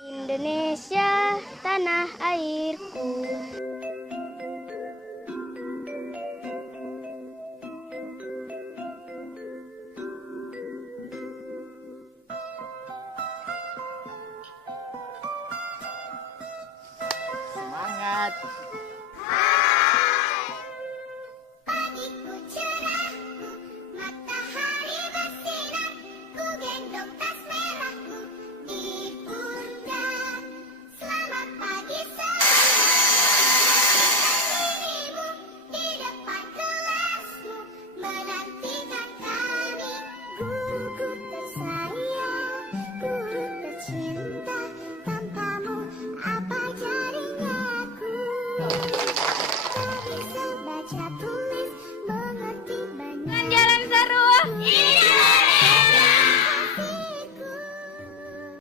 Indonesia, tanah airku. Semangat. Pagiku cerahku, matahari bersinar, ku gendong tas merahku di pundak. Selamat pagi dirimu di depan kelasmu, menantikan kami. Guruku tersayang, guru tercinta.